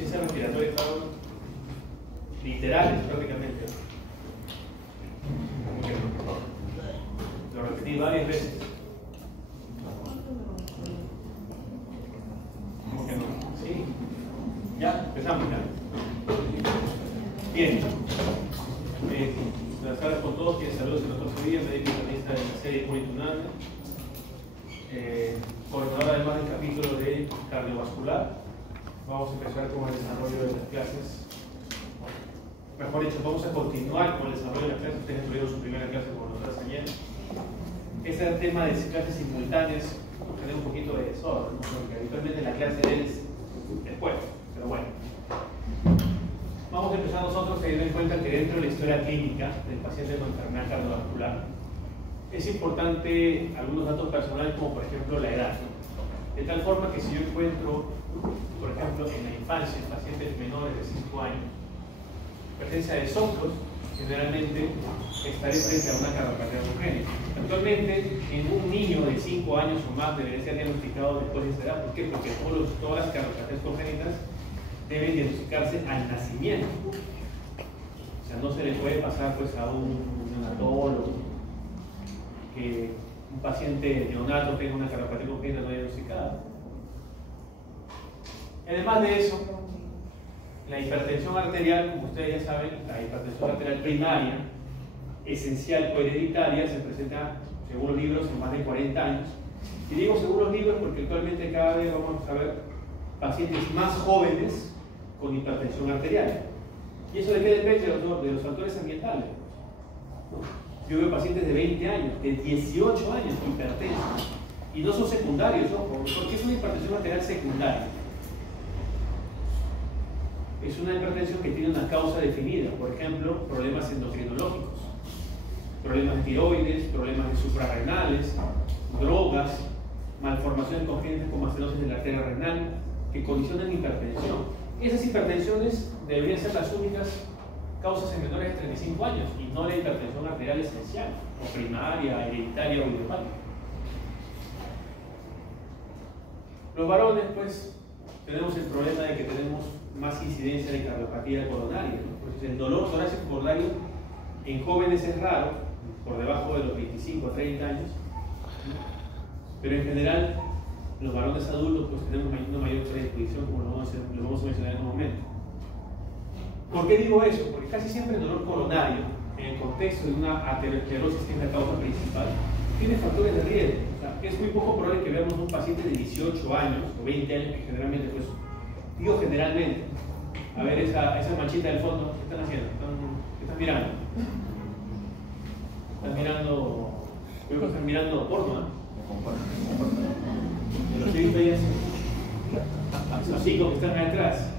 insuficiencia respiratoria estaban literales prácticamente. Lo repetí varias veces. ¿Cómo que no? ¿Sí? Ya, empezamos ya. Bien. Buenas tardes con todos. Quien saludos en otro día, médico internista de la serie Puritunana. Coordinadora además del capítulo de cardiovascular. Vamos a empezar con el desarrollo de las clases. Mejor dicho, vamos a continuar con el desarrollo de las clases. Ustedes tuvieron su primera clase con nosotros ayer. Ese es el tema de clases simultáneas. Tener un poquito de desorden, ¿no? Porque habitualmente la clase de él es después, pero bueno. Vamos a empezar nosotros teniendo en cuenta que dentro de la historia clínica del paciente con enfermedad cardiovascular es importante algunos datos personales, como por ejemplo la edad, ¿no? De tal forma que si yo encuentro, por ejemplo, en la infancia, en pacientes menores de 5 años, presencia de soplos, generalmente estaré frente a una cardiopatía congénita. Actualmente, en un niño de 5 años o más debería ser diagnosticado después de esa edad. ¿Por qué? Porque todas las cardiopatías congénitas deben diagnosticarse al nacimiento. O sea, no se le puede pasar pues, a un neonatólogo que un paciente neonato tenga una cardiopatía congénita no diagnosticada. Además de eso, la hipertensión arterial, como ustedes ya saben, la hipertensión arterial primaria, esencial o hereditaria, se presenta, según los libros, en más de 40 años. Y digo según los libros porque actualmente cada vez vamos a ver pacientes más jóvenes con hipertensión arterial. ¿Y eso de qué depende? De los factores ambientales. Yo veo pacientes de 20 años, de 18 años hipertensos. Y no son secundarios, ojo. ¿Por qué es una hipertensión arterial secundaria? Es una hipertensión que tiene una causa definida, por ejemplo, problemas endocrinológicos, problemas de tiroides, problemas de suprarrenales, drogas, malformaciones congénitas como estenosis de la arteria renal, que condicionan hipertensión. Esas hipertensiones deberían ser las únicas causas en menores de 35 años y no la hipertensión arterial esencial, o primaria, hereditaria o idiopática. Los varones, pues, tenemos el problema de que tenemos más incidencia de cardiopatía coronaria, ¿no? Pues el dolor torácico coronario en jóvenes es raro, por debajo de los 25 o 30 años, pero en general los varones adultos pues tenemos una mayor predisposición, como lo vamos a mencionar en un momento. ¿Por qué digo eso? Porque casi siempre el dolor coronario, en el contexto de una aterosclerosis que es la causa principal, tiene factores de riesgo. O sea, es muy poco probable que veamos un paciente de 18 años o 20 años que generalmente pues, digo generalmente, a ver esa manchita del fondo, ¿qué están haciendo? ¿Qué están mirando? Están mirando, creo que están mirando porno, ¿no? Los chicos esos chicos que están ahí atrás,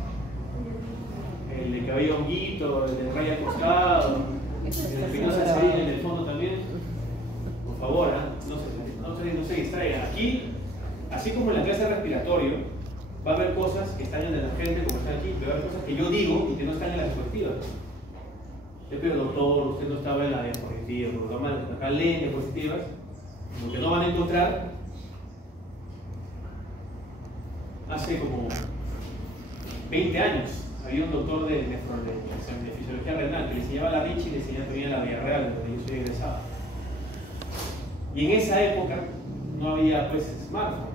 el de cabello honguito, el de raya acostado, el de pinoza cerilla en el fondo también, por favor, ¿eh? no se distraigan. Aquí, así como en la clase de respiratorio, va a haber cosas que están en la gente como están aquí, pero va a haber cosas que yo digo y que no están en las diapositivas. Yo pido, doctor, usted no estaba en la diapositiva, porque acá leen diapositivas, lo que no van a encontrar. Hace como 20 años había un doctor de fisiología renal que le enseñaba la Richie y le enseñaba también la Villarreal, donde yo soy egresado. Y en esa época no había pues smartphone,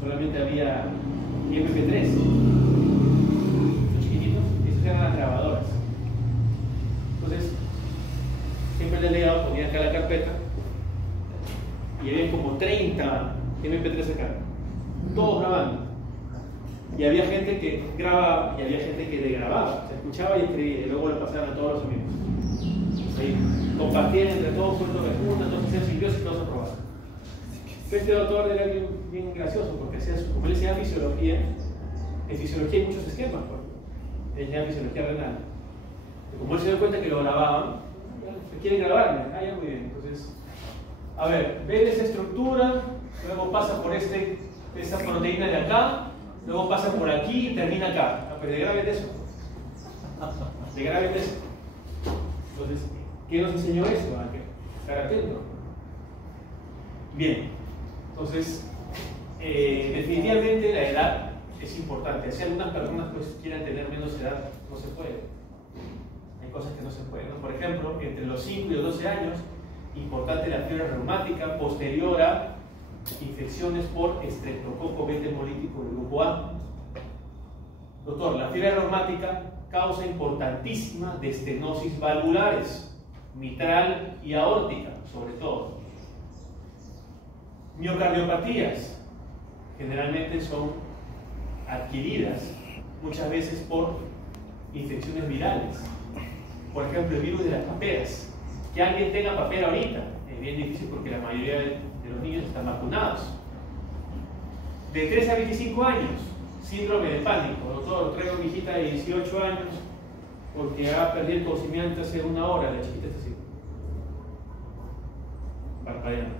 solamente había MP3, los chiquititos, esos eran las grabadoras. Entonces, siempre el delegado ponía acá la carpeta y había como 30 MP3 acá, todos grabando. Y había gente que grababa y había gente que degrababa, se escuchaba y escribía, y luego lo pasaban a todos los amigos. ¿Sí? Compartían entre todos puntos de junta, entonces hacían simbiosis y todos aprobaban. Este doctor era bien gracioso porque hacía como él enseñaba fisiología, en fisiología hay muchos esquemas, pues. Él enseñaba fisiología renal. Y como él se dio cuenta que lo grababan, quieren grabarme, ya muy bien. Entonces, a ver, ven esa estructura, luego pasa por esta proteína de acá, luego pasa por aquí y termina acá. Ah, pues degraben eso. Degraben eso. Entonces, ¿qué nos enseñó esto? ¿A qué? Estar atento. Bien. Entonces, definitivamente la edad es importante. Si algunas personas pues quieren tener menos edad, no se puede. Hay cosas que no se pueden, ¿no? Por ejemplo, entre los 5 y los 12 años, importante la fiebre reumática posterior a infecciones por estreptococo beta hemolítico del grupo A. Doctor, la fiebre reumática causa importantísima de estenosis valvulares, mitral y aórtica, sobre todo. Miocardiopatías, generalmente son adquiridas muchas veces por infecciones virales. Por ejemplo, el virus de las paperas. Que alguien tenga papera ahorita es bien difícil porque la mayoría de los niños están vacunados. De 3 a 25 años, síndrome de pánico. Doctor, traigo a mi hijita de 18 años porque ha perdido el conocimiento hace 1 hora. La chiquita está así, parpadeando.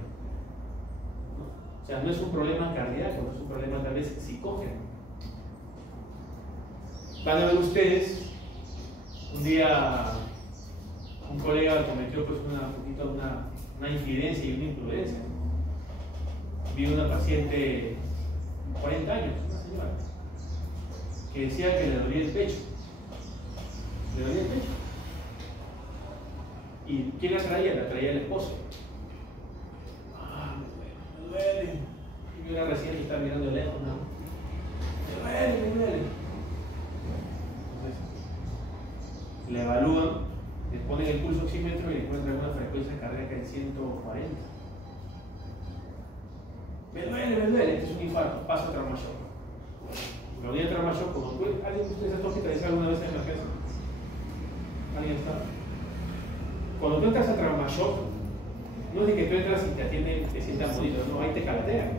O sea, no es un problema cardíaco, no es un problema tal vez psicógeno. Van a ver ustedes, un día un colega cometió pues una infidencia y una imprudencia. Vi una paciente de 40 años, una señora, que decía que le dolía el pecho. Le dolía el pecho. ¿Y quién la traía? La traía el esposo. Me duele. Y una recién que está mirando de lejos, ¿no? Me duele. Entonces, le evalúan, le ponen el pulso oxímetro y encuentran una frecuencia cardíaca en 140. Me duele, este es un infarto, paso a trauma shock. La unidad de trauma shock, ¿alguien de ustedes ha hospitalizado alguna vez en emergencia? ¿Alguien está? Cuando tú entras a trauma shock, no es de que tú entras y te atienden, te sientan bonito, no, ahí te calatean.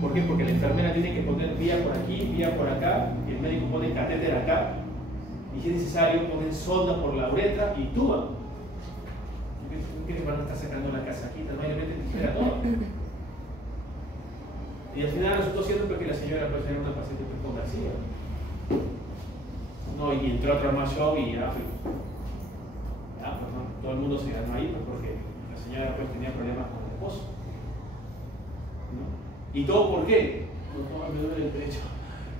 ¿Por qué? Porque la enfermera tiene que poner vía por aquí, vía por acá, y el médico pone catéter acá, y si es necesario ponen sonda por la uretra y tuba. ¿Qué te van a estar sacando la casaquita? No hay te espera todo. Y al final resultó siendo porque la señora puede ser una paciente conversiva. No, y entró a trauma shock y ya, pues no, todo el mundo se ganó ahí porque la señora pues tenía problemas con el esposo, ¿no? ¿Y todo por qué? No, me duele el pecho,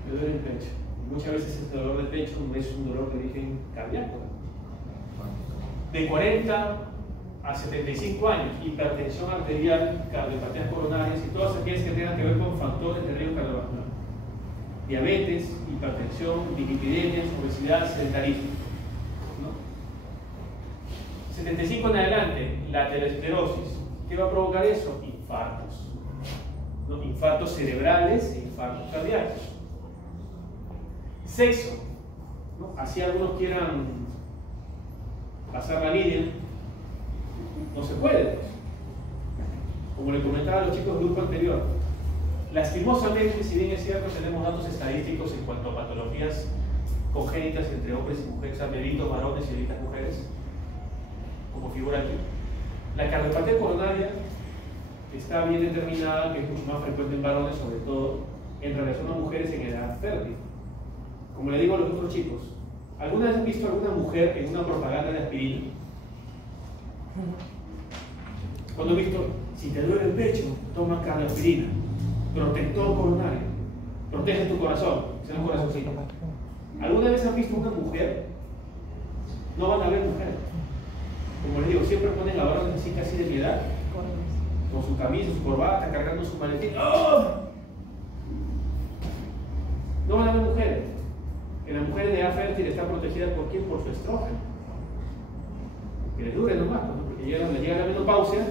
me duele el pecho. Y muchas veces ese dolor de pecho no es un dolor de origen cardíaco. De 40 a 75 años, hipertensión arterial, cardiopatías coronarias y todas aquellas que tengan que ver con factores de riesgo cardiovascular. Diabetes, hipertensión, dislipidemias, obesidad, sedentarismo. 75 en adelante, la aterosclerosis. ¿Qué va a provocar eso? Infartos. ¿No? Infartos cerebrales e infartos cardíacos. Sexo. ¿No? Así algunos quieran pasar la línea, no se puede. Pues. Como le comentaba a los chicos del grupo anterior, lastimosamente, si bien es cierto, tenemos datos estadísticos en cuanto a patologías congénitas entre hombres y mujeres, bebitos varones y bebitas mujeres, como figura aquí. La cardiopatía coronaria está bien determinada, que es mucho más frecuente en varones, sobre todo en relación a mujeres en edad fértil. Como le digo a los otros chicos, ¿alguna vez han visto a alguna mujer en una propaganda de aspirina? Cuando he visto, si te duele el pecho, toma cardioaspirina, protector coronario, protege tu corazón, sea un corazoncito. ¿Alguna vez han visto una mujer? No van a ver mujeres. Como les digo, siempre ponen a varones así casi de mi edad, con su camisa, su corbata, cargando su maletín. ¡Oh! No van a ver mujeres. Que la mujer de edad fértil está protegida por quién? Por su estrógeno. Que les dure nomás, ¿no? Porque llega la menopausia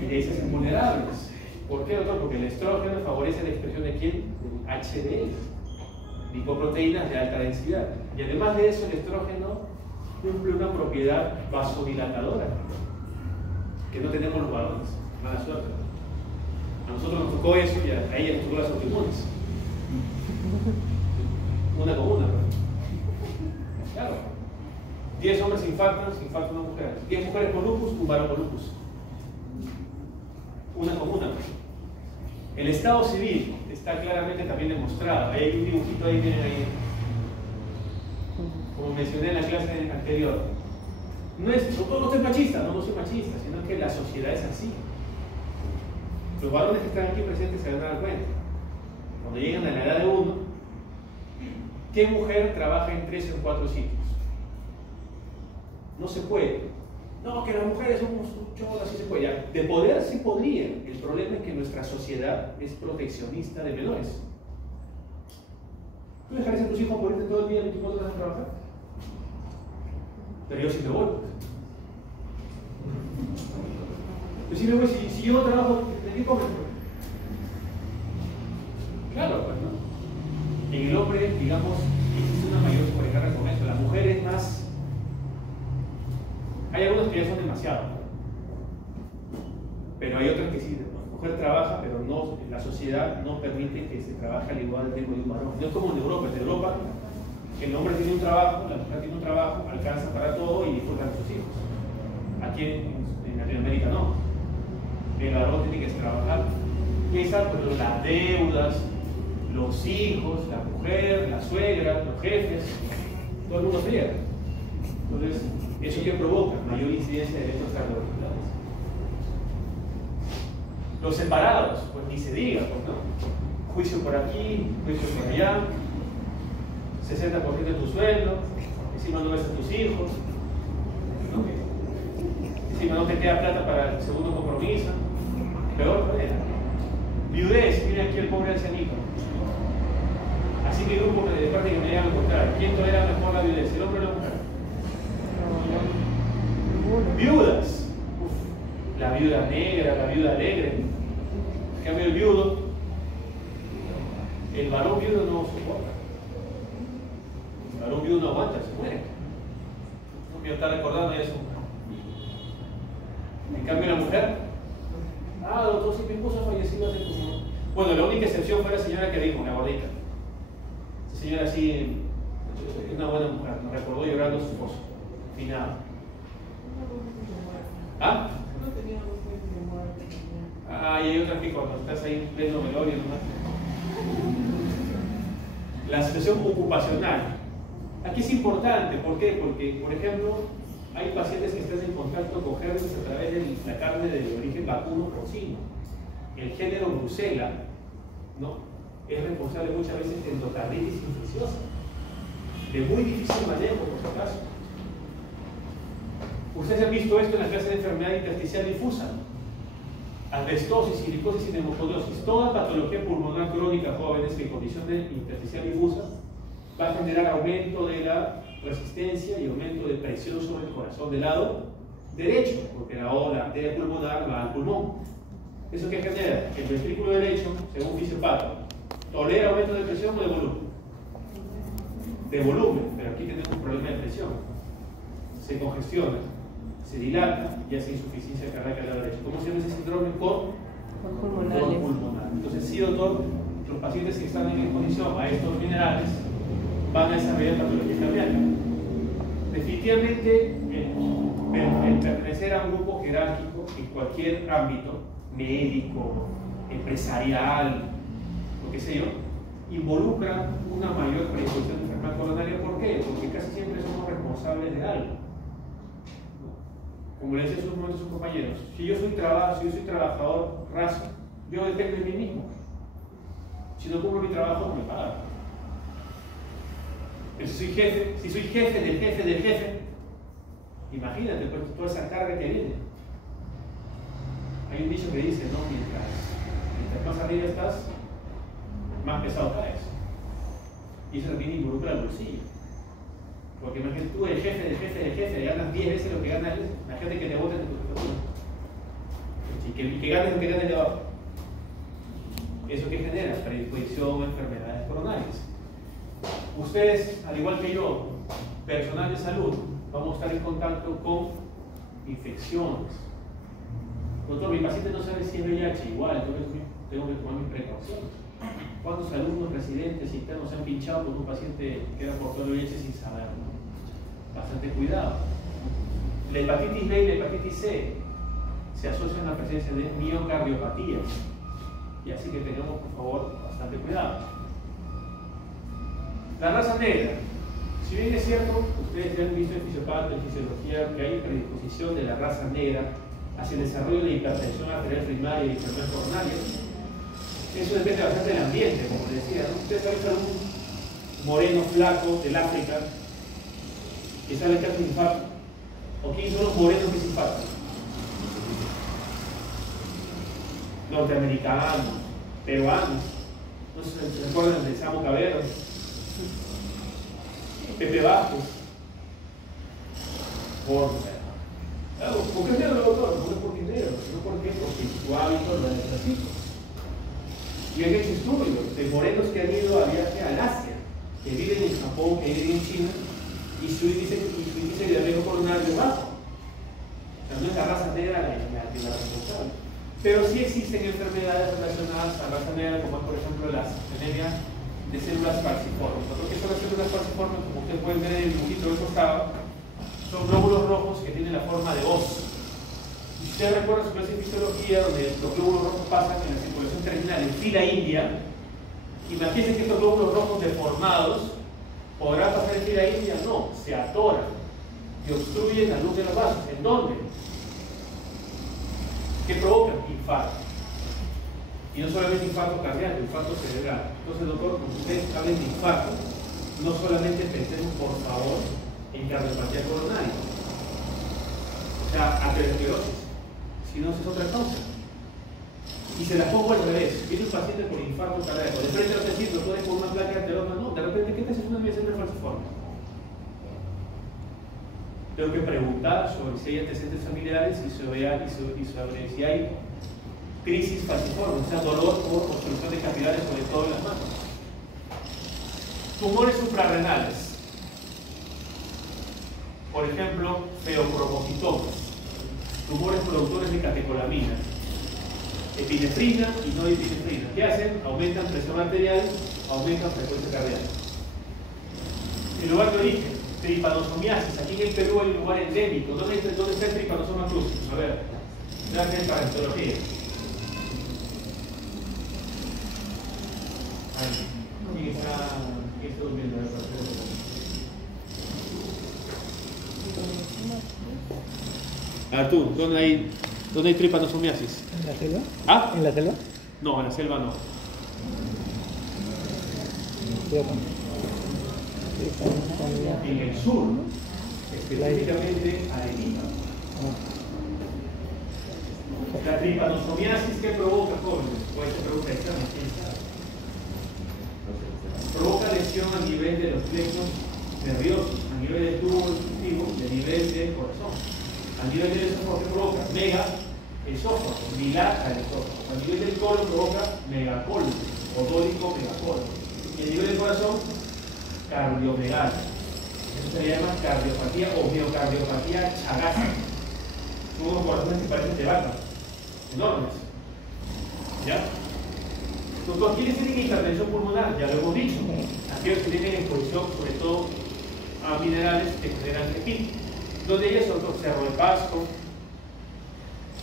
y de ahí se hacen vulnerables. ¿Por qué, doctor? Porque el estrógeno favorece la expresión de quién? Del HDL, lipoproteínas de alta densidad. Y además de eso, el estrógeno cumple una propiedad vasodilatadora que no tenemos los varones. Mala suerte. A nosotros nos tocó eso y a ella nos tocó las autoinmunes. Una con una. Claro. 10 hombres infartan, se infartan una mujer. 10 mujeres con lupus, un varón con lupus. Una con una. El estado civil está claramente también demostrado. Hay un dibujito ahí, miren ahí. Como mencioné en la clase anterior, no soy machista, no soy machista, sino que la sociedad es así. Los varones que están aquí presentes se van a dar cuenta. cuando llegan a la edad de uno, ¿qué mujer trabaja en 3 o 4 sitios? No se puede. No, que las mujeres somos cholas, sí se puede. Ya, de poder sí podrían. El problema es que nuestra sociedad es proteccionista de menores. ¿Tú dejarías a tus hijos por irte todo el día 24 horas a trabajar? Pero yo sí me voy. Yo sí me voy, si yo trabajo, ¿de qué comes? Claro, pues no. En el hombre, digamos, existe una mayor sobrecarga con eso. La mujer es más. Hay algunos que ya son demasiado, pero hay otras que sí. La mujer trabaja, pero no, la sociedad no permite que se trabaje al igual ritmo de un varón. No es como en Europa. En Europa, el hombre tiene un trabajo, la mujer tiene un trabajo, alcanza para todo y disfruta de sus hijos. Aquí en Latinoamérica no. El varón tiene que trabajar. Y ahí están pues, las deudas, los hijos, la mujer, la suegra, los jefes, todo el mundo friega. Entonces, ¿eso qué provoca? Mayor incidencia de eventos cardiovasculares. Los separados, pues ni se diga, pues no. Juicio por aquí, juicio por allá, 60% de tu sueldo, encima no ves a tus hijos, ¿no? Encima no te queda plata para el segundo compromiso. Peor todavía. Viudez, miren aquí el pobre ancianito. Así que grupo de parte que me digan lo contrario. ¿Quién tolera mejor la viudez, el hombre o la mujer? Viudas. Uf, la viuda negra, la viuda alegre. En cambio el viudo, el varón viudo no soporta. El varón viudo no aguanta, se muere. No me está recordando eso. En cambio la mujer, doctor, si mi esposo ha fallecido hace como... Bueno, la única excepción fue la señora que dijo, la gordita. Esa señora así, es una buena mujer, nos recordó llorando a su esposo. Y nada. ¿Ah? Y hay otras que cuando estás ahí en pleno velorio, ¿no? La situación ocupacional. Aquí es importante, ¿por qué? Porque, por ejemplo, hay pacientes que están en contacto con gérmenes a través de la carne de origen vacuno porcino. El género Brucella, ¿no? Es responsable muchas veces de endocarditis infecciosa, de muy difícil manejo, por si acaso. Ustedes han visto esto en la clase de enfermedad intersticial difusa, asbestosis, silicosis y neumocondiosis. Toda patología pulmonar crónica, jóvenes, que en condición de intersticial difusa va a generar aumento de la resistencia y aumento de presión sobre el corazón del lado derecho, porque la arteria pulmonar va al pulmón. ¿Eso qué genera? Que el ventrículo derecho, según fisiopato, tolera aumento de presión o de volumen. De volumen, pero aquí tenemos un problema de presión. Se congestiona, se dilata y hace insuficiencia cardíaca del lado derecho. ¿Cómo se llama ese síndrome? Pulmonar. Entonces, sí, doctor, los pacientes que están en exposición a estos minerales van a desarrollar patología cardíaca. Definitivamente, el pertenecer a un grupo jerárquico en cualquier ámbito, médico, empresarial, lo que sé yo, involucra una mayor predisposición de enfermedad coronaria. ¿Por qué? Porque casi siempre somos responsables de algo. Como le decía hace unos momentos a sus compañeros, si yo soy trabajador raso, yo dependo de mí mismo. Si no cumplo mi trabajo, no me pagan. Pero si soy jefe del jefe del jefe, imagínate pues, toda esa carga que viene. Hay un dicho que dice, ¿no? Mientras más arriba estás, más pesado caes. Y eso también involucra el bolsillo. Porque imagínate tú, el jefe del jefe del jefe, ganas 10 veces lo que gana él. Imagínate que te voten de tu jefatura. Y que ganes lo que gana el de abajo. ¿Eso qué genera? Predisposición a enfermedades coronarias. Ustedes, al igual que yo, personal de salud, vamos a estar en contacto con infecciones. Doctor, mi paciente no sabe si es VIH, igual, entonces tengo que tomar mis precauciones. ¿Cuántos alumnos, residentes, internos se han pinchado con un paciente que era portador de VIH sin saberlo? Bastante cuidado. La hepatitis B y la hepatitis C se asocian a la presencia de miocardiopatías. Y así que tengamos, por favor, bastante cuidado. La raza negra. Si bien es cierto, ustedes ya han visto en fisiopatía, en fisiología, que hay predisposición de la raza negra hacia el desarrollo de hipertensión arterial primaria y enfermedades coronarias, Eso depende bastante del ambiente, como les decía, ¿no? Ustedes saben que algún moreno flaco del África que sabe que hace un infarto, o quiénes son los morenos que se infartan, norteamericanos, peruanos, no sé si se recuerdan de Samo Cabero, Pepe Bajos, ¿por qué es negro, doctor? No es porque es negro, sino porque su hábito lo es así. Y han hecho estudios de morenos que han ido a viaje al Asia, que viven en Japón, que viven en China, y su índice de diabetes coronario es bajo. O sea, no es la raza negra la responsable. Pero sí existen enfermedades relacionadas a la raza negra, como es por ejemplo la anemia de células falciformes. ¿Qué son las células falciformes? Como ustedes pueden ver en el dibujito del costado, son glóbulos rojos que tienen la forma de hoz. Si ustedes recuerdan su clase de fisiología, donde los glóbulos rojos pasan en la circulación terminal en fila india, imagínense que estos glóbulos rojos deformados podrán pasar en fila india. No, se atoran y obstruyen la luz de los vasos. ¿En dónde? ¿Qué provocan? Infarto. Y no solamente infarto cardíaco, infarto cerebral. Entonces, doctor, cuando ustedes hablen de infarto, no solamente pensemos, por favor, en cardiopatía coronaria, o sea, aterosclerosis, sino es otra cosa. Y se la pongo al revés. Viene un paciente con infarto cardíaco, de frente no te decir, lo pones con una placa ateroma, no, de repente, ¿qué te haces una miocene falciforme? Tengo que preguntar sobre si hay antecedentes familiares y sobre si hay crisis falciforme, o sea, dolor por obstrucción de capilares, sobre todo en las manos. Tumores suprarrenales, por ejemplo, feocromocitomas, tumores productores de catecolaminas, epinefrina y no epinefrina. ¿Qué hacen? Aumentan presión arterial, aumentan frecuencia cardíaca. El lugar de origen, tripanosomiasis. Aquí en el Perú hay un lugar endémico. ¿Dónde está el tripanosoma crucis? A ver, vean esta histología. ¿Quién está durmiendo? Tú, ¿dónde hay tripanosomiasis? ¿En la selva? ¿Ah? ¿En la selva? No, en la selva no. En el sur, específicamente Arequipa. La tripanosomiasis, ¿qué provoca, jóvenes? Pues se provoca examen, ¿quién sabe? Provoca lesión a nivel de los plexos nerviosos, a nivel del tubo digestivo y a nivel del corazón. A nivel del esófago, ¿qué provoca? Mega esófago, dilata el esófago. A nivel del colon provoca megacolon, odólico megacolon. Y a nivel del corazón, cardiomegalia. Eso se llama cardiopatía o miocardiopatía chagaza. Son unos corazones que parecen de vaca, enormes. ¿Ya? Doctor, ¿quiénes tienen hipertensión pulmonar? Ya lo hemos dicho. Aquellos que tienen exposición, sobre todo a minerales que generan EPI. Dos de ellas son Cerro de Pasco,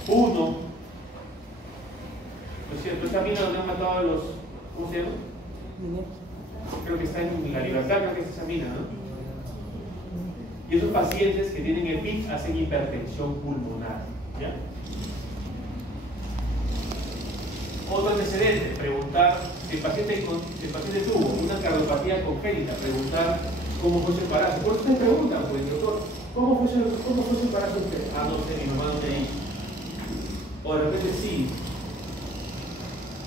Puno. ¿No es cierto? Esta mina donde han matado a los. ¿Cómo se llama? Creo que está en La Libertad, creo que es esa mina, ¿no? Y esos pacientes que tienen EPIC hacen hipertensión pulmonar. ¿Ya? Otro antecedente, preguntar si el paciente tuvo una cardiopatía congénita, preguntar cómo fue su embarazo. Por eso ustedes preguntan, pues, doctor, ¿cómo fue su embarazo usted? Ah, no sé, mi mamá no me dijo. O de repente sí.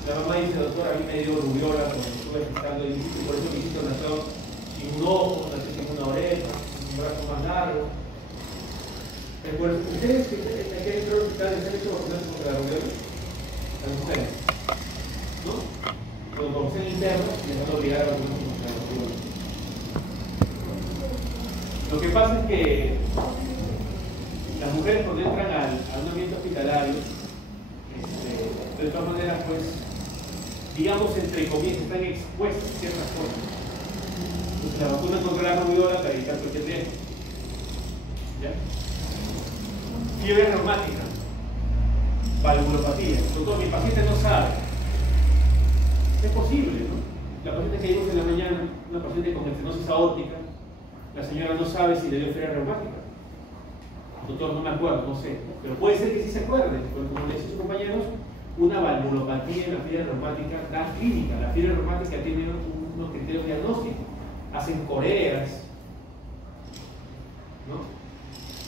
La mamá dice, doctor, a mí me dio rubiola cuando estuve gestando el hijito, y por eso mi hijito nació sin un ojo, nació sin una oreja, un brazo más largo. ¿Ustedes que quieren entrar al hospital les han hecho vacunar contra la rubiola? ¿A ustedes? ¿No? Cuando sean internos, les van a obligar a vacunar contra la rubiola. Lo que pasa es que las mujeres cuando entran a un ambiente hospitalario, de todas maneras, pues, digamos, entre comillas, están expuestas a ciertas cosas. Entonces, la vacuna contra la rubiola para evitar cualquier riesgo. ¿Ya? Fiebre reumática, valvulopatía. Doctor, mi paciente no sabe. Es posible, ¿no? La paciente que vimos en la mañana, una paciente con estenosis aórtica, la señora no sabe si le dio fiebre reumática. Doctor, no me acuerdo, no sé. Pero puede ser que sí se acuerde, porque como le dicen sus compañeros, una valvulopatía en la fiebre reumática da clínica. La fiebre reumática tiene unos criterios diagnósticos. Hacen coreas, ¿no?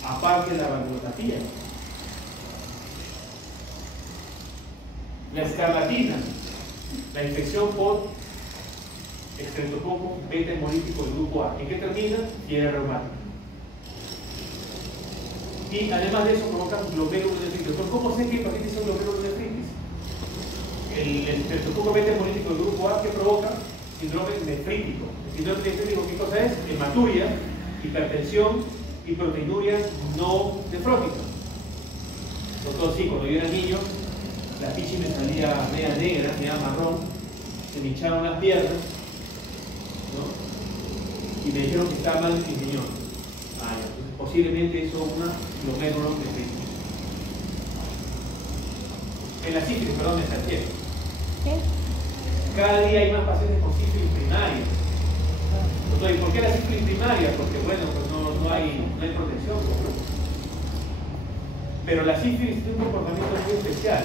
Aparte de la valvulopatía. La escarlatina, la infección por estreptococo beta hemolítico del grupo A. ¿En qué termina? Fiebre reumática. Y además de eso provoca glomerulonefritis. ¿Cómo sé que hepatitis es glomerulonefritis? El estreptococo beta hemolítico del grupo A que provoca síndrome nefrítico. El síndrome nefrítico, ¿qué cosa es? Hematuria, hipertensión y proteinuria no nefrótica. Doctor, sí, cuando yo era niño, la pichi me salía media negra, media marrón, se me hincharon las piernas, ¿no? Y me dijeron que estaba mal mi riñón. Ah, ya, entonces posiblemente eso es una glomerulonefritis. En la sífilis, perdón, me salté. ¿Qué? Cada día hay más pacientes con sífilis primaria. Doctor, ¿y por qué la sífilis primaria? Porque bueno, pues no hay protección. Pero la sífilis tiene un comportamiento muy especial.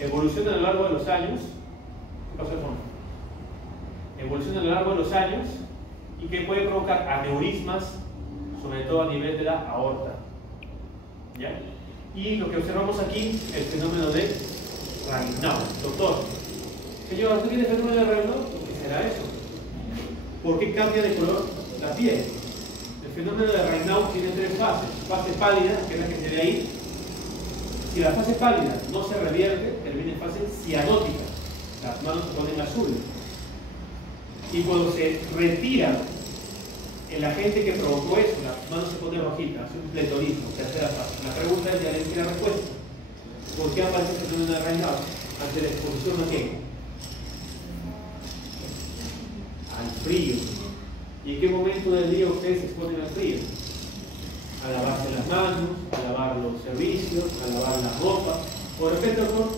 Evoluciona a lo largo de los años. ¿Qué pasó de fondo? Evoluciona a lo largo de los años y que puede provocar aneurismas, sobre todo a nivel de la aorta. ¿Ya? Y lo que observamos aquí, el fenómeno de Raynaud. Doctor, señor, ¿usted tiene fenómeno de Raynaud? ¿Qué será eso? ¿Por qué cambia de color la piel? El fenómeno de Raynaud tiene tres fases. Fase pálida, que es la que se ve ahí. Si la fase pálida no se revierte, termina en fase cianótica. Las manos se ponen azules. Y cuando se retira el agente que provocó eso, las manos se ponen rojitas, hace un pletorismo, tercera fase. La pregunta es, ya le dije la respuesta. ¿Por qué aparece el fenómeno de Raynaud? Ante la exposición a qué? Al frío. ¿Y en qué momento del día ustedes se exponen al frío? A lavarse las manos, a lavar los servicios, a lavar la ropa. Por ejemplo, doctor,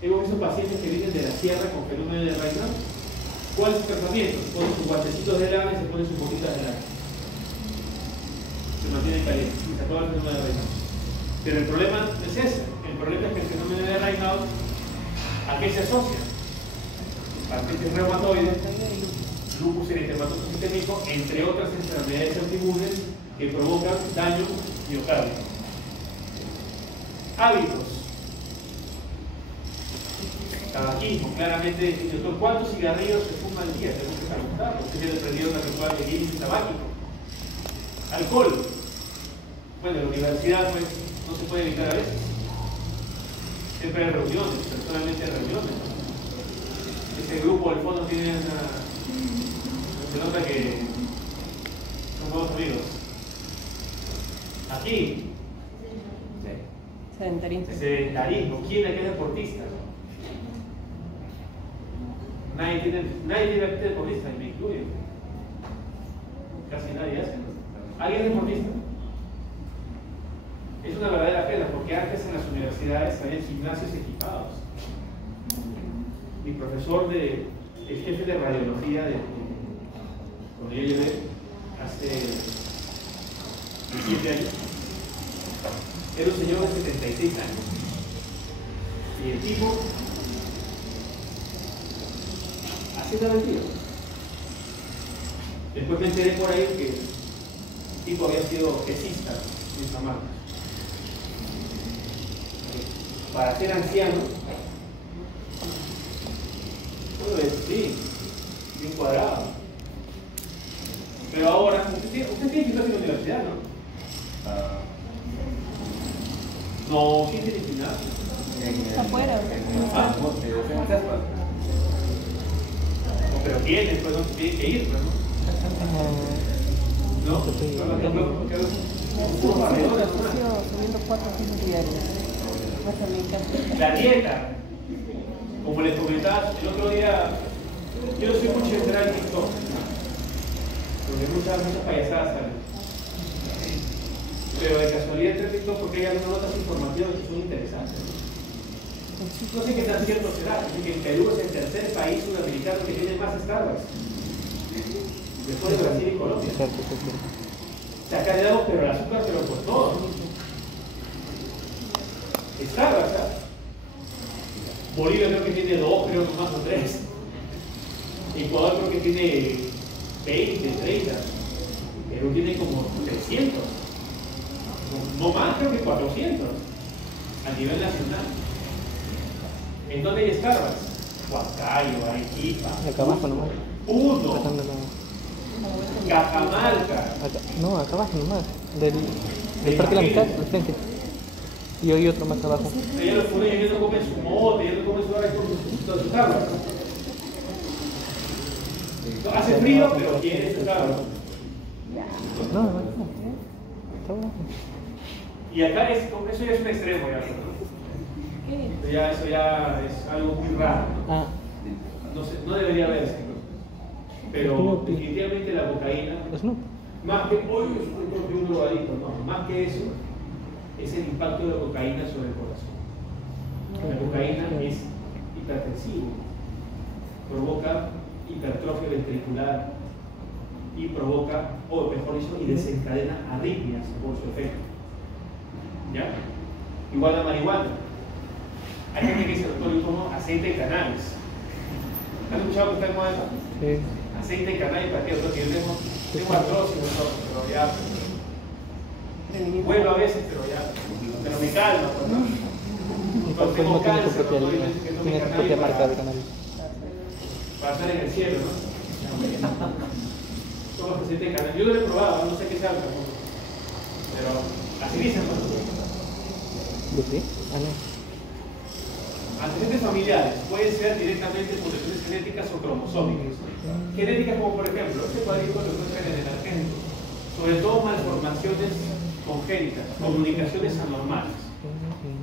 hemos visto pacientes que vienen de la sierra con fenómeno de Raynaud. ¿Cuál es su tratamiento? Se ponen sus guantecitos de lana y se ponen sus botitas de lana. Se mantiene caliente y se acaba el fenómeno de Raynaud. Pero el problema no es ese. El problema es que el fenómeno de Raynaud, ¿a qué se asocia? Artritis reumatoide, lupus eritematoso sistémico, entre otras enfermedades autoinmunes que provocan daño miocárdico. Hábitos. Tabaquismo, claramente, doctor, ¿cuántos cigarrillos se fuma al día? Tenemos que preguntar, porque tiene prendido una ritual de índice tabáquico. Alcohol. Bueno, en la universidad pues no se puede evitar a veces. Siempre hay reuniones, personalmente hay reuniones. Ese grupo al fondo tiene una... Se nota que son buenos amigos. Aquí. Sedentarismo. Sedentarismo. ¿Quién aquí es deportista? Nadie tiene aquí deportista, y me incluyo. Casi nadie hace. ¿Alguien es deportista? Es una verdadera pena, porque antes en las universidades había gimnasios equipados. Mi profesor, el jefe de radiología, cuando yo llevé hace 17 años, era un señor de 76 años. Y el tipo así estaba el tío. Después me enteré por ahí que el tipo había sido pesista en San Marcos. Para ser anciano, pues sí, bien cuadrado. Pero ahora, usted tiene que ir a la universidad, ¿no? No, ¿quién tiene gimnasio? Afuera. Ah, pero tiene, pues no tiene que ir, pues, ¿no? No, subiendo 4 kilos diarios. La dieta, como les comentaba el otro día, yo no soy mucho de entrar en TikTok, porque muchas payasadas salen. Pero de casualidad entré en TikTok porque hay algunas notas informativas que son interesantes. No sé qué tan cierto será, que en Perú es el tercer país sudamericano que tiene más Starbucks, después de Brasil y Colombia. O sea, acá le damos pero el azúcar, pero por todo. Starbucks, ¿sabes? Bolivia creo que tiene 2, creo que más o 3. Ecuador creo que tiene 20, 30. Perú tiene como 300. No más, creo que 400 a nivel nacional. ¿En dónde hay Starbucks? Huancayo, Arequipa. Acá abajo nomás. Puno, Acá no. Cajamarca. No, acá abajo nomás. Del Parque de la Amistad, al frente. Y hay otro más abajo. Ellos los punen, ellos no comen su mote, ellos no comen su hora y comen su Starbucks. Hace frío, pero quieren su Starbucks. No, no. Está bueno. Y acá eso ya es un extremo, ya. Eso ya es algo muy raro. Ah, No sé, no debería verse. Pero definitivamente la cocaína, Snoop. más que hoy es un drogadito, no, más que eso, es el impacto de la cocaína sobre el corazón. La cocaína es hipertensivo, provoca hipertrofia ventricular y provoca, o mejor dicho, y desencadena arritmias por su efecto. ¿Ya? Igual la marihuana. Hay gente que dice, doctor, yo tomo aceite de cannabis. ¿Has escuchado que está en moda eso? Sí. Aceite de cannabis, ¿para qué? Porque yo tengo artrosis, pero ya. Vuelo a veces, pero me calma. Cuando tengo cáncer, doctor, y me dicen que tome Tiene su propia cannabis marca de cannabis. para estar en el cielo, ¿no? Tomo aceite de cannabis. Yo lo he probado, no sé qué salga, ¿no? Pero así dicen, ¿no? ¿Sí? Ah, no. Antecedentes familiares pueden ser directamente por lesiones genéticas o cromosómicas. Genéticas como por ejemplo, este cuadrito lo encuentran en el argento, sobre todo malformaciones congénitas, comunicaciones anormales,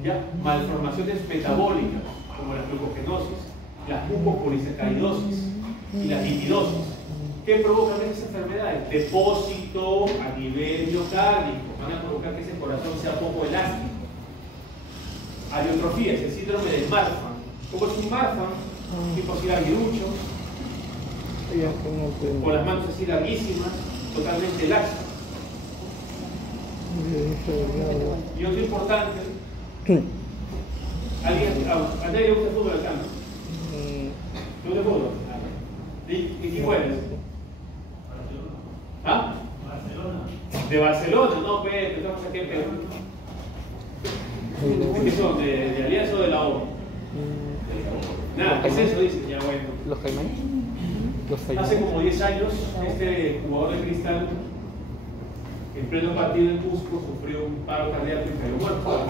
¿ya? Malformaciones metabólicas como la glucogenosis, la mucopolisacaridosis y la lipidosis. ¿Qué provocan esas enfermedades? Depósito a nivel miocárdico, van a provocar que ese corazón sea poco elástico. Amiotrofía, es el síndrome del Marfan. ¿Cómo es un Marfan? Tipo así larguirucho, con las manos así larguísimas, totalmente laxas. Y otro importante, ¿a nadie le gusta el fútbol acá, no? ¿Te gusta el fútbol? ¿Y quién juegas? ¿Ah? De Barcelona, no, Pepe, estamos aquí en Perú. ¿De qué son? ¿De Alianza o de la O? Nada, ¿qué es eso? Dicen, ya bueno. ¿Los Caimanes? Hace como 10 años, este jugador de Cristal, en pleno partido en Cusco, sufrió un paro cardíaco y cayó muerto.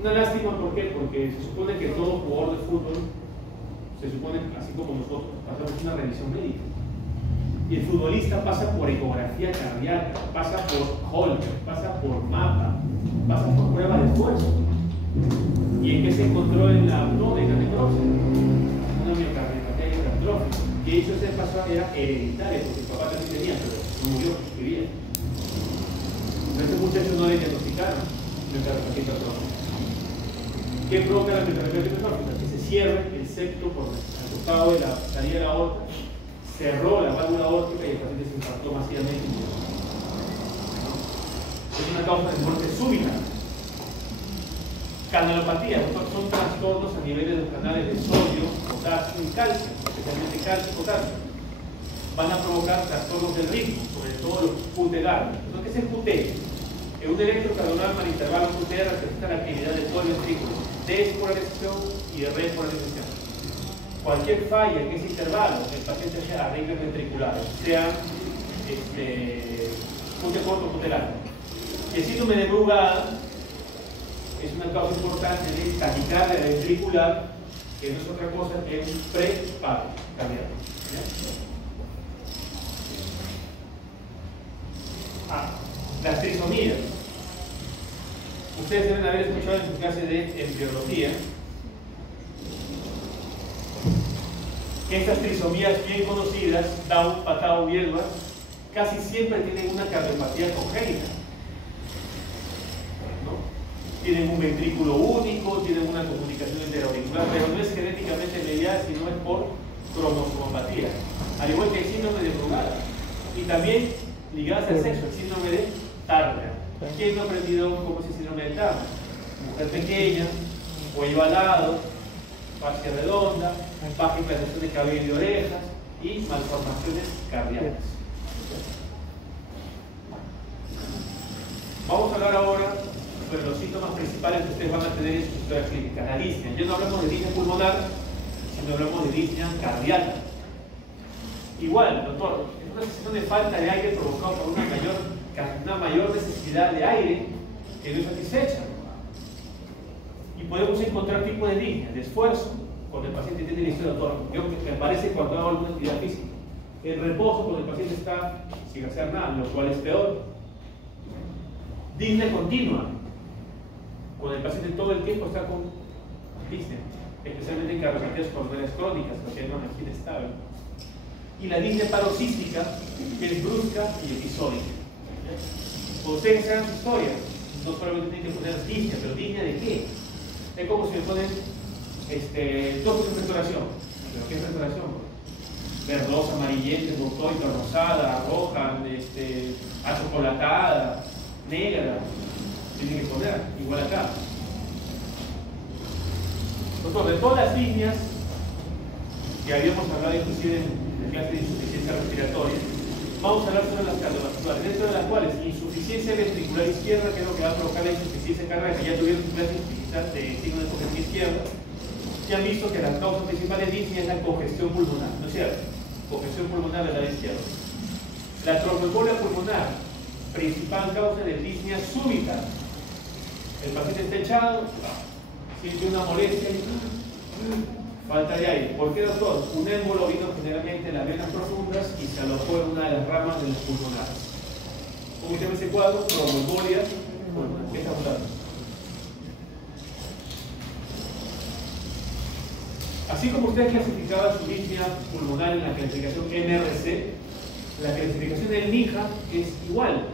Una lástima, ¿por qué? Porque se supone que todo jugador de fútbol, se supone, así como nosotros, pasamos una revisión médica. Y el futbolista pasa por ecografía cardíaca, pasa por Holter, pasa por mapa, pasa por prueba de esfuerzo. ¿Y en qué se encontró en la abdomen la necrosis? Una miocardiopatía hipertrófica. Y de hecho ese paso era hereditario, porque el papá también tenía, pero no murió, vivía. Pero ese muchacho no le diagnosticaron miocardiopatía hipertrófica. ¿Qué provoca la miocardiopatía hipertrófica? Que se cierre el septo por el costado de la salida de la aorta, cerró la válvula aórtica y el paciente se infartó masivamente y murió. Es una causa de muerte súbita. Canalopatía son trastornos a nivel de los canales de sodio, potasio y calcio, especialmente calcio y potasio. Van a provocar trastornos del ritmo, sobre todo los QT largos. ¿Qué es el QT? En un electrocardiograma al intervalo QT representa la actividad de todo el ventrículo, despolarización y de repolarización. Cualquier falla en ese intervalo, el paciente sea arritmias ventriculares, sea QT corto o QT largo. El síndrome de Brugada es una causa importante de taquicardia ventricular, que no es otra cosa que un pre-paro cardíaco. Las trisomías. Ustedes deben haber escuchado en su clase de embriología que estas trisomías bien conocidas, Down, Patau y Edwards, casi siempre tienen una cardiopatía congénita. Tienen un ventrículo único, tienen una comunicación interauricular, pero no es genéticamente mediada, sino es por cromosomopatía. Al igual que el síndrome de Brugada. Y también ligadas al sexo, el síndrome de Turner. ¿Quién no ha aprendido cómo es el síndrome de Turner? Mujer pequeña, cuello alado, fascia redonda, baja implantación de cabello y de orejas y malformaciones cardíacas. Vamos a hablar ahora sobre los síntomas principales que ustedes van a tener en su historia clínica. La disnea. Ya no hablamos de disnea pulmonar, sino hablamos de disnea cardíaca. Igual, doctor, es una sensación de falta de aire provocada por una mayor necesidad de aire que no es satisfecha. Y podemos encontrar tipos de disnea, de esfuerzo, cuando el paciente tiene la historia, doctor. Me parece cuando hago alguna actividad física. El reposo, cuando el paciente está sin hacer nada, lo cual es peor. Disnea continua, cuando el paciente todo el tiempo está con disnea, especialmente en cardiopatías coronarias crónicas, lo que es una angina estable. Y la disnea paroxística, que es brusca y episódica. Cuando ustedes hagan su historia, no solamente tienen que poner disnea, pero disnea de qué? Es como si me ponen tos de restauración. ¿Pero qué es restauración? Verdosa, amarillenta, botoide, rosada, roja, achocolatada, negra. Tienen que poner, igual acá. Doctor, de todas las líneas que habíamos hablado inclusive en la clase de insuficiencia respiratoria, vamos a hablar sobre las cardiovasculares, dentro de las cuales insuficiencia ventricular izquierda, que es lo que va a provocar la insuficiencia cardíaca, que ya tuvieron su clase de signo de congestión izquierda, ya han visto que la causa principal de disnea es la congestión pulmonar, ¿no es cierto? Congestión pulmonar del lado izquierdo. La tromboembolia pulmonar, principal causa de disnea súbita. El paciente está echado, siente una molestia y falta de aire. ¿Por qué, doctor? Un émbolo vino generalmente en las venas profundas y se alojó en una de las ramas de los pulmonares. ¿Cómo se llama ese cuadro? Tromboembolia pulmonar. ¿Qué está hablando? Así como ustedes clasificaban su disnea pulmonar en la clasificación MRC, la clasificación del NIHA es igual.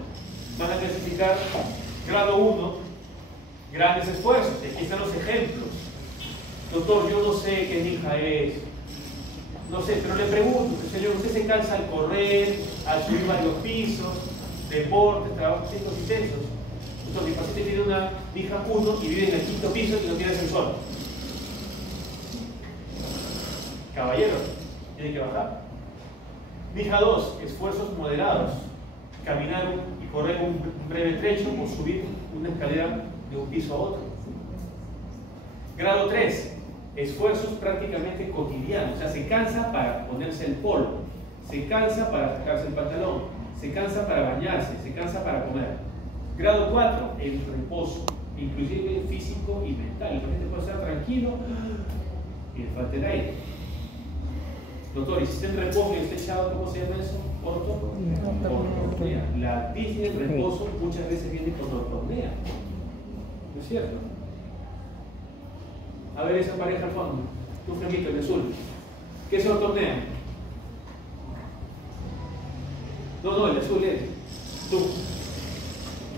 Van a clasificar grado 1, grandes esfuerzos. Aquí están los ejemplos. Doctor, yo no sé qué NIHA es. No sé, pero le pregunto, señor, ¿usted se cansa al correr, al subir varios pisos, deportes, trabajos físicos intensos? Doctor, mi paciente tiene una NIHA 1 y vive en el 5º piso y no tiene ascensor. Caballero, tiene que bajar. NIHA 2, esfuerzos moderados. Caminar y correr un breve trecho o subir una escalera de un piso a otro. Grado 3, esfuerzos prácticamente cotidianos. O sea, se cansa para ponerse el polo, se cansa para sacarse el pantalón, se cansa para bañarse, se cansa para comer. Grado 4, el reposo, inclusive físico y mental. El paciente puede estar tranquilo y le falta el aire. Doctor, ¿y si está en reposo y está echado, cómo se llama eso? Ortopnea. La disnea del reposo muchas veces viene con ortopnea. ¿No es cierto? A ver esa pareja al fondo. Tú, flaquito, el azul. ¿Qué es ortopnea? No, el azul es. Tú.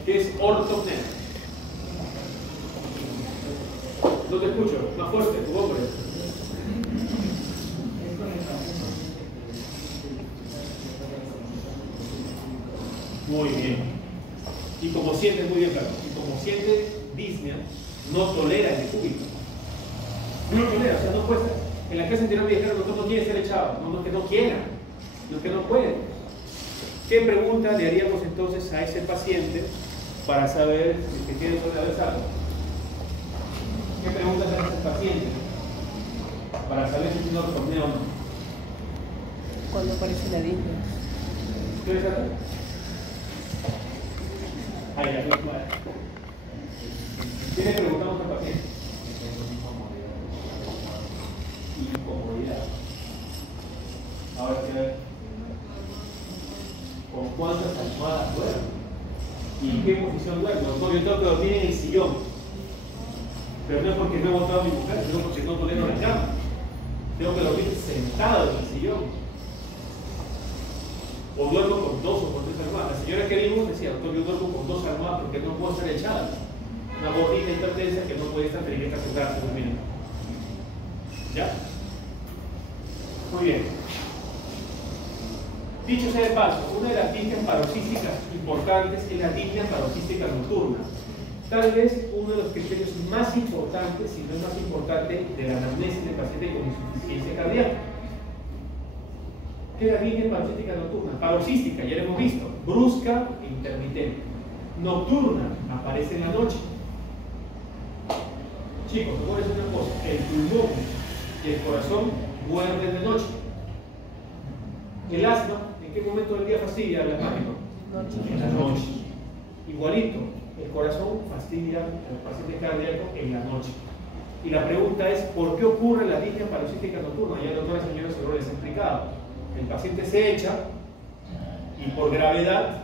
¿Qué es ortopnea? No te escucho. Más fuerte, tu hombre. Muy bien. Y como siente, muy bien, claro. Y como siente disnea, no tolera el decúbito. No lo tolera, o sea, no puede estar. En la clase anterior me dijeron, doctor, no quiere ser echado. No es que no quiera, no es que no puede. ¿Qué pregunta le haríamos entonces a ese paciente para saber si tiene tolerancia algo? ¿Qué preguntas le hace al paciente para saber si tiene ortopnea o no? Cuando aparece la disnea. ¿Qué le hace? Ahí ya, no. ¿Qué le preguntamos al paciente? Incomodidad. Ahora que ver. ¿Con cuántas almohadas duerme? ¿Y en qué posición duerme? Doctor, yo tengo que dormir en el sillón. Pero no es porque no he votado a mi mujer, sino porque no tolero la cama. Tengo que dormir sentado en el sillón. O duermo con 2 o con 3 almohadas. La señora que vimos decía, doctor, yo duermo con 2 almohadas porque no puedo estar echada. Una gordita hipertensa que no puede estar, tiene que estar sentada por un minuto. ¿Ya? Muy bien. Dicho sea de paso, una de las disneas paroxísticas importantes es la disnea paroxística nocturna. tal vez uno de los criterios más importantes, si no es más importante, de la anamnesis del paciente con insuficiencia cardíaca. ¿Qué es la arritmia paroxística nocturna? Paroxística, ya lo hemos visto, brusca e intermitente. Nocturna, aparece en la noche. Chicos, te voy a decir una cosa, el pulmón y el corazón muerden de noche. El asma, ¿en qué momento del día fastidia al asmático? En la noche. Igualito, el corazón fastidia al paciente cardíaco en la noche. Y la pregunta es, ¿por qué ocurre la arritmia paroxística nocturna? Ya la doctora señora Seguro les ha explicado. El paciente se echa y por gravedad,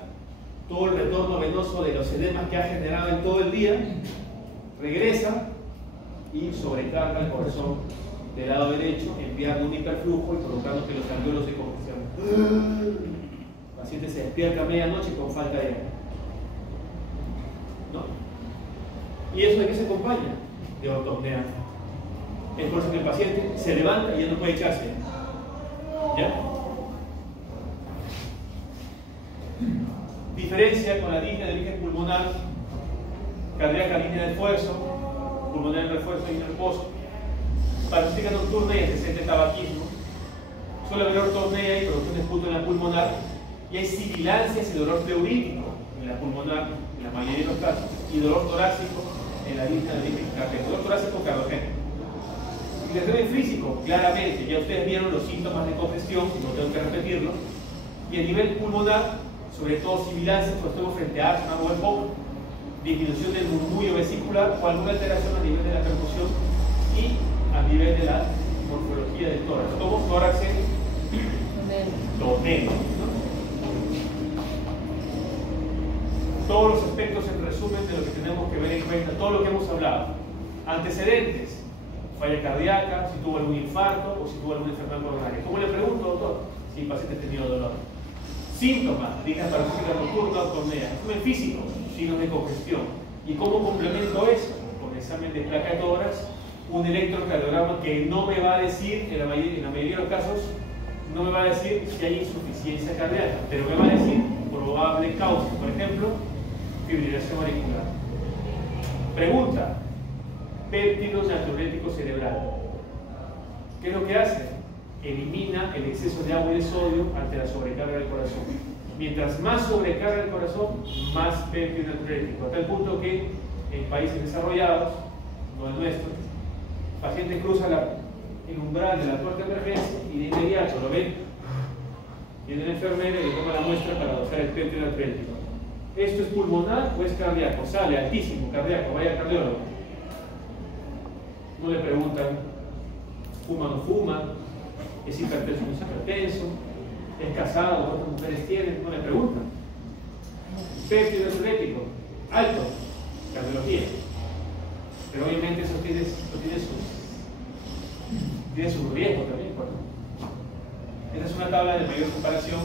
todo el retorno venoso de los edemas que ha generado en todo el día regresa y sobrecarga el corazón del lado derecho, enviando un hiperflujo y provocando que los alvéolos se congestionen. El paciente se despierta a medianoche con falta de aire. ¿No? ¿Y eso de qué se acompaña? De ortopnea. Es por eso que el paciente se levanta y ya no puede echarse. ¿Ya? Diferencia con la línea de origen pulmonar, cardíaca, línea de esfuerzo, pulmonar en refuerzo y en reposo. Paroxística nocturna y antecedente tabaquismo. Suele haber ortopnea y producción de esputo en la pulmonar, y hay sibilancias y dolor pleurítico en la pulmonar, en la mayoría de los casos, y dolor torácico en la línea de origen cardíaco. Dolor torácico cardiogénico. Y el régimen físico, claramente, ya ustedes vieron los síntomas de congestión, no tengo que repetirlo, y a nivel pulmonar, sobre todo sibilancias, pues estamos frente a asma o EPOC, disminución del murmullo vesicular o alguna alteración a nivel de la percusión y a nivel de la morfología del tórax, como tórax tonelo, ¿no? Todos los aspectos en resumen de lo que tenemos que ver en cuenta, todo lo que hemos hablado. Antecedentes, falla cardíaca, si tuvo algún infarto o si tuvo alguna enfermedad coronaria. ¿Cómo le pregunto, doctor? Si el paciente ha tenido dolor. Síntomas, línea paroxística nocturna, ortopnea. Resumen físico, signos de congestión. ¿Y cómo complemento eso? Con examen de placa de tórax, un electrocardiograma que no me va a decir, en la mayoría de los casos, no me va a decir si hay insuficiencia cardíaca, pero me va a decir probable causa. Por ejemplo, fibrilación auricular. Pregunta: péptido natriurético cerebral. ¿Qué es lo que hace? Elimina el exceso de agua y de sodio ante la sobrecarga del corazón. Mientras más sobrecarga el corazón, más péptido natriurético. A tal punto que en países desarrollados, no el nuestro, el paciente cruza el umbral de la puerta de emergencia y de inmediato lo ven, viene la enfermera y le toma la muestra para dosar el péptido natriurético. ¿Esto es pulmonar o es cardíaco? Sale altísimo, cardíaco, vaya al cardiólogo. No le preguntan, ¿fuma o no fuma? ¿Es hipertenso o no es hipertenso? ¿Es casado? ¿Cuántas mujeres tiene? No le preguntan. Péptido natriurético, alto, cardiología. Pero obviamente eso tiene su riesgo también. Esta es una tabla de mayor comparación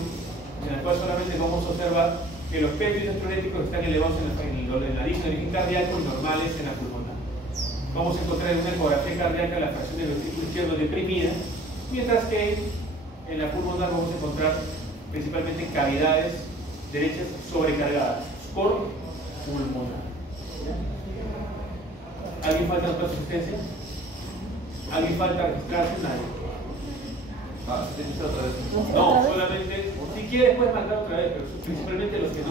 en la cual solamente vamos a observar que los péptidos natriuréticos están elevados en la línea de origen cardíaco y normales en la pulmonar. Vamos a encontrar en una ecografía cardíaca la fracción del ventrículo izquierdo deprimida, mientras que en la pulmonar vamos a encontrar principalmente cavidades derechas sobrecargadas por pulmonar. ¿Alguien falta otra asistencia? ¿Alguien falta registrarse? Nadie. No, solamente, si quieres puedes marcar otra vez, pero principalmente los que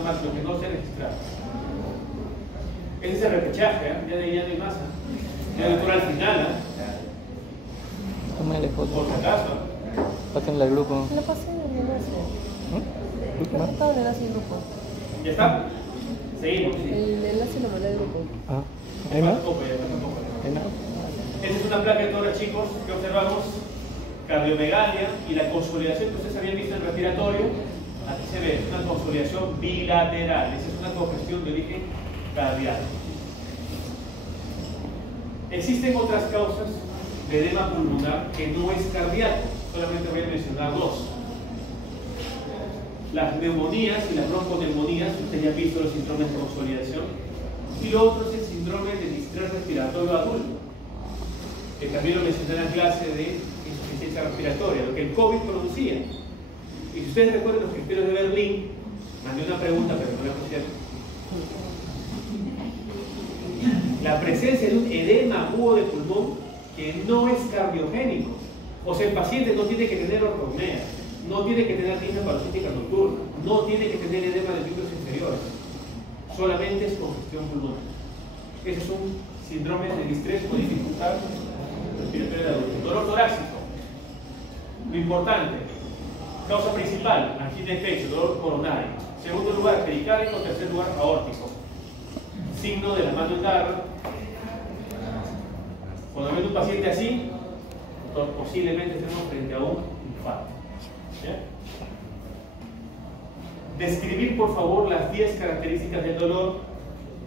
no se han registrado. Ese es el repechaje, ¿eh? Ya no hay más. Ya doctor al final, ¿eh? Tómale foto. Por si acaso. Pásenle al grupo. Lo pasé en el enlace. ¿Mm? Lo estaba en el enlace del grupo. ¿Ya está? Seguimos. El enlace lo mandé al grupo. Ah, ¿hay más? Ya ¿Hay más? esta es una placa de tórax, chicos, que observamos cardiomegalia y la consolidación que ustedes habían visto en respiratorio. Aquí se ve una consolidación bilateral. Esa es una congestión de origen cardíaco. Existen otras causas de edema pulmonar que no es cardíaco. Solamente voy a mencionar dos. Las neumonías y las bronconeumonías, ustedes ya han visto los síndromes de consolidación. Y lo otro es el síndrome de distrés respiratorio adulto, que también lo mencioné en la clase de insuficiencia respiratoria, lo que el COVID producía. Y si ustedes recuerdan los criterios de Berlín, mandé una pregunta, pero no la pusieron. la presencia de un edema agudo de pulmón que no es cardiogénico. O sea, el paciente no tiene que tener ortopnea, no tiene que tener disnea paroxística nocturna, no tiene que tener edema de miembros inferiores, solamente es congestión pulmonar. Ese es un síndrome de distrés o dificultad respiratoria de adulto. Dolor torácico. Lo importante, causa principal, angina de pecho, dolor coronario. Segundo lugar, pericárdico. Tercer lugar, aórtico. Signo de la mano en garra. Cuando ven un paciente así, posiblemente estemos frente a un infarto. ¿Ya? Describir, por favor, las 10 características del dolor.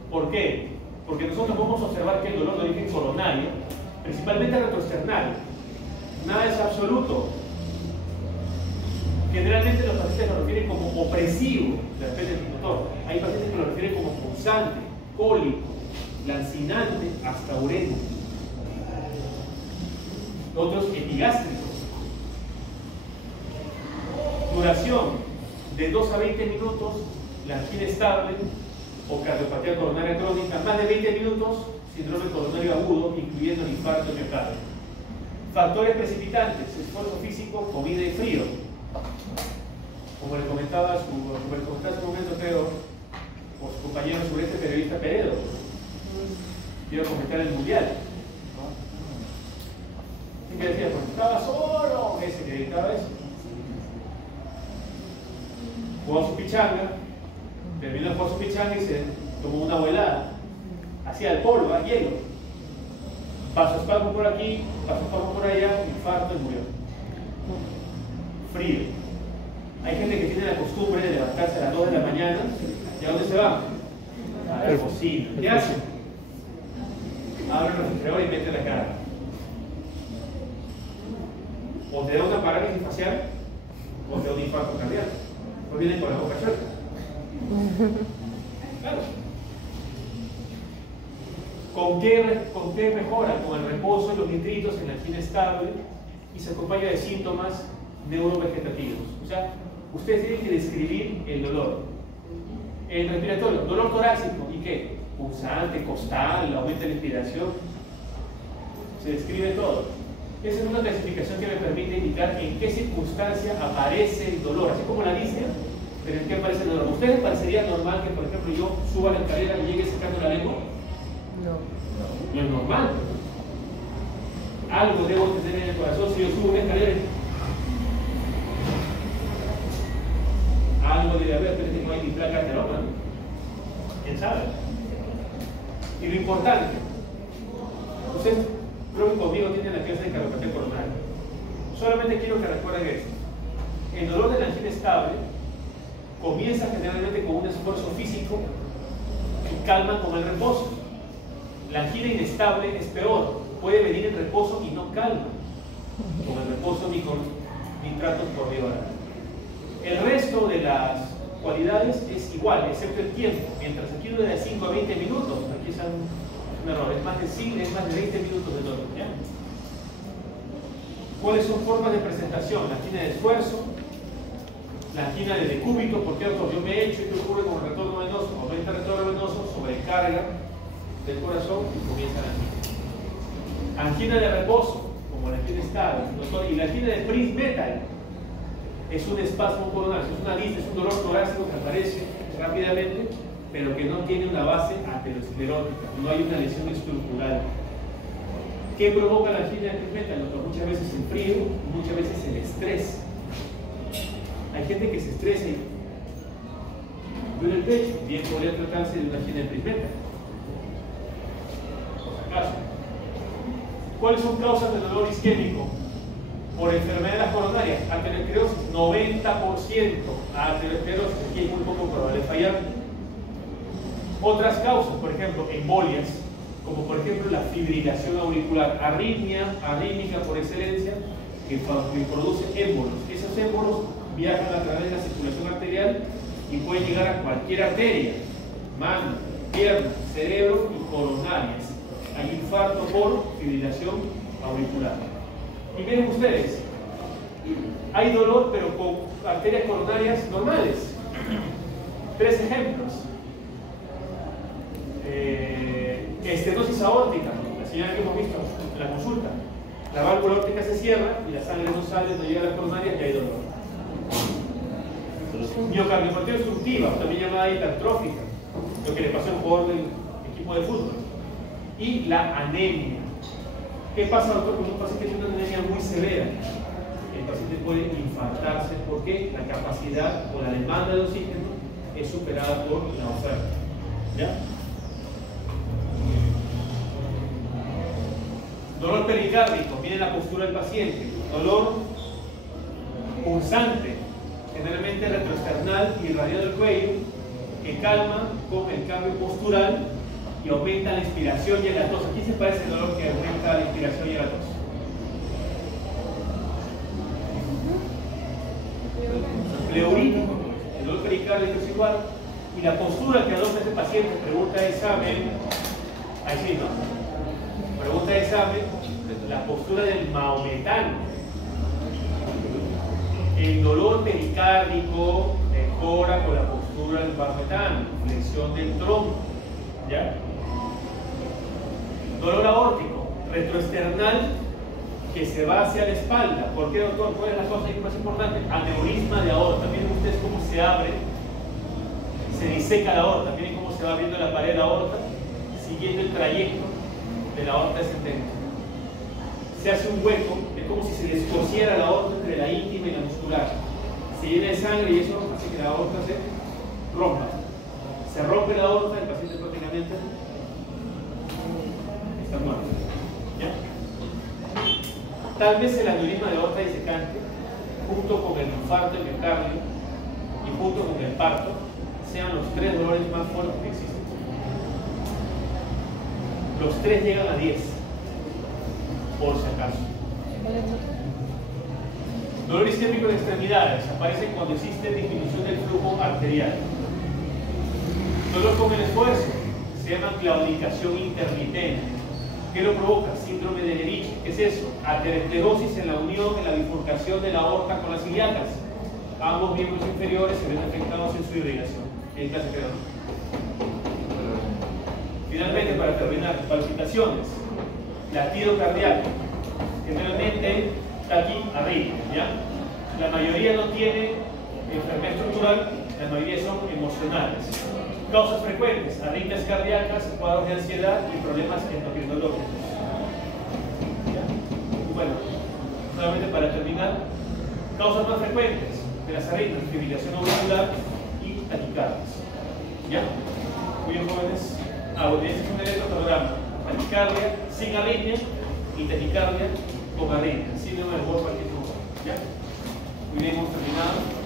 ¿Por qué? Porque nosotros vamos a observar que el dolor de origen coronario, principalmente retroesternal, nada es absoluto. Generalmente los pacientes lo refieren como opresivo, depende del motor. Hay pacientes que lo refieren como punzante, cólico, lancinante, hasta uremo. Otros epigástricos. Duración de 2 a 20 minutos, la angina estable o cardiopatía coronaria crónica, más de 20 minutos, síndrome coronario agudo, incluyendo el infarto miocardio. Factores precipitantes: esfuerzo físico, comida y frío. Como le comentaba hace un momento, creo, por su compañero sureste periodista Peredo, quiero comentar el mundial. ¿Qué que decía? Pues estaba solo, ese que gritaba eso. Jugó su pichanga, terminó de jugar su pichanga y se tomó una vuelada. Hacía el polvo, hielo. Pasó espasmo por aquí, pasó espasmo por allá, infarto y murió. Frío. Hay gente que tiene la costumbre de levantarse a las 2 de la mañana. ¿Y a dónde se va? A la cocina. ¿Qué hace? Abre el refrigerador y mete la cara. O te da una parálisis facial o te da un infarto cardíaco. No vienen con la boca abierta. Claro. ¿Con qué mejora? Con el reposo y los nitritos en la angina estable y se acompaña de síntomas neurovegetativos. O sea, ustedes tienen que describir el dolor. El respiratorio, dolor torácico, ¿y qué? Punzante, costal, aumenta la inspiración. Se describe todo. Esa es una clasificación que me permite indicar en qué circunstancia aparece el dolor, así como la disnea, pero en qué aparece el dolor. ¿Ustedes parecería normal que, por ejemplo, yo suba la escalera y llegue sacando la lengua? No es normal. Algo debo tener en el corazón si yo subo una escalera. Algo debe haber, pero no hay ni placa aterógena. ¿Quién sabe? Y lo importante, ustedes creo que conmigo tienen la clase de cardiopatía coronaria. Solamente quiero que recuerden esto. El dolor de la angina estable comienza generalmente con un esfuerzo físico y calma con el reposo. La angina inestable es peor, puede venir en reposo y no calma con el reposo ni con nitratos por vía oral. El resto de las cualidades es igual, excepto el tiempo. Mientras aquí dura de 5 a 20 minutos, aquí es un error, es más de 20 minutos de dolor. ¿Ya? ¿Cuáles son formas de presentación? La angina de esfuerzo, la angina de decúbito, porque yo me he hecho y qué ocurre con el retorno venoso, aumenta el retorno venoso, sobrecarga del corazón y comienza la angina. Angina de reposo, como la angina estable, y la angina de Prince Metal es un espasmo coronario, es una disnea, es un dolor torácico que aparece rápidamente, pero que no tiene una base aterosclerótica, no hay una lesión estructural. ¿Qué provoca la angina de Prince Metal? Muchas veces el frío, muchas veces el estrés. Hay gente que se estresa y duele el pecho, bien podría tratarse de una angina de Prince Metal. ¿Cuáles son causas de dolor isquémico? Por enfermedades coronarias, arteriosclerosis, 90%, arteriosclerosis, aquí es muy poco probable fallar. Otras causas, por ejemplo, embolias, como por ejemplo la fibrilación auricular, arrítmica por excelencia, que produce émbolos. Esos émbolos viajan a través de la circulación arterial y pueden llegar a cualquier arteria, mano, pierna, cerebro y coronarias. Hay infarto por fibrilación auricular. Y miren ustedes, hay dolor pero con arterias coronarias normales. 3 ejemplos. Estenosis aórtica, la señal que hemos visto en la consulta. La válvula aórtica se cierra y la sangre no sale, no llega a las coronarias y hay dolor. Miocardiopatía obstructiva, también llamada hipertrófica, lo que le pasó al jugador del equipo de fútbol. Y la anemia. ¿Qué pasa, doctor, con un paciente que tiene una anemia muy severa? El paciente puede infartarse porque la capacidad o la demanda de oxígeno es superada por la oferta. ¿Ya? Dolor pericárdico, viene la postura del paciente. Dolor pulsante, generalmente retroesternal y irradiado del cuello, que calma con el cambio postural y aumenta la inspiración y la tos. Aquí se parece el dolor que aumenta la inspiración y la tos. Pleurítico, el dolor pericárdico es igual. Y la postura que adopta este paciente, pregunta de examen, ahí sí, ¿no? Pregunta de examen, la postura del maometano. El dolor pericárdico mejora con la postura del maometano, flexión del tronco. ¿Ya? Dolor aórtico, retroesternal, que se va hacia la espalda. ¿Por qué, doctor? ¿Cuál es la cosa más importante? Aneurisma de aorta. Miren ustedes cómo se abre, se diseca la aorta. Miren cómo se va abriendo la pared de la aorta, siguiendo el trayecto de la aorta descendente. Se hace un hueco, es como si se descosiera la aorta entre la íntima y la muscular. Se llena de sangre y eso hace que la aorta se rompa. Se rompe la aorta, el paciente prácticamente está muerto. ¿Ya? Tal vez el aneurisma de aorta disecante, junto con el infarto del miocardio y junto con el parto, sean los tres dolores más fuertes que existen. Los tres llegan a 10, por si acaso. Dolor isquémico de extremidades aparece cuando existe disminución del flujo arterial. Dolor con el esfuerzo se llama claudicación intermitente. ¿Qué lo provoca? Síndrome de Levich. ¿Qué es eso? Aterosclerosis en la unión, en la bifurcación de la aorta con las ilíacas. Ambos miembros inferiores se ven afectados en su irrigación. ¿En clase quedó? Finalmente, para terminar, palpitaciones, latido cardíaco, generalmente está aquí arriba, ¿ya? La mayoría no tiene enfermedad estructural, la mayoría son emocionales. Causas frecuentes, arritmias cardíacas, cuadros de ansiedad y problemas endocrinológicos. ¿Ya? Bueno, solamente para terminar, causas más frecuentes de las arritmias, fibrilación auricular y taquicardias. ¿Ya? Muy bien, jóvenes. Este es un electrocardiograma. Taquicardia sin arritmia y taquicardia con arritmia. Síndrome del Wolff-Parkinson. ¿Ya? Muy bien, hemos terminado.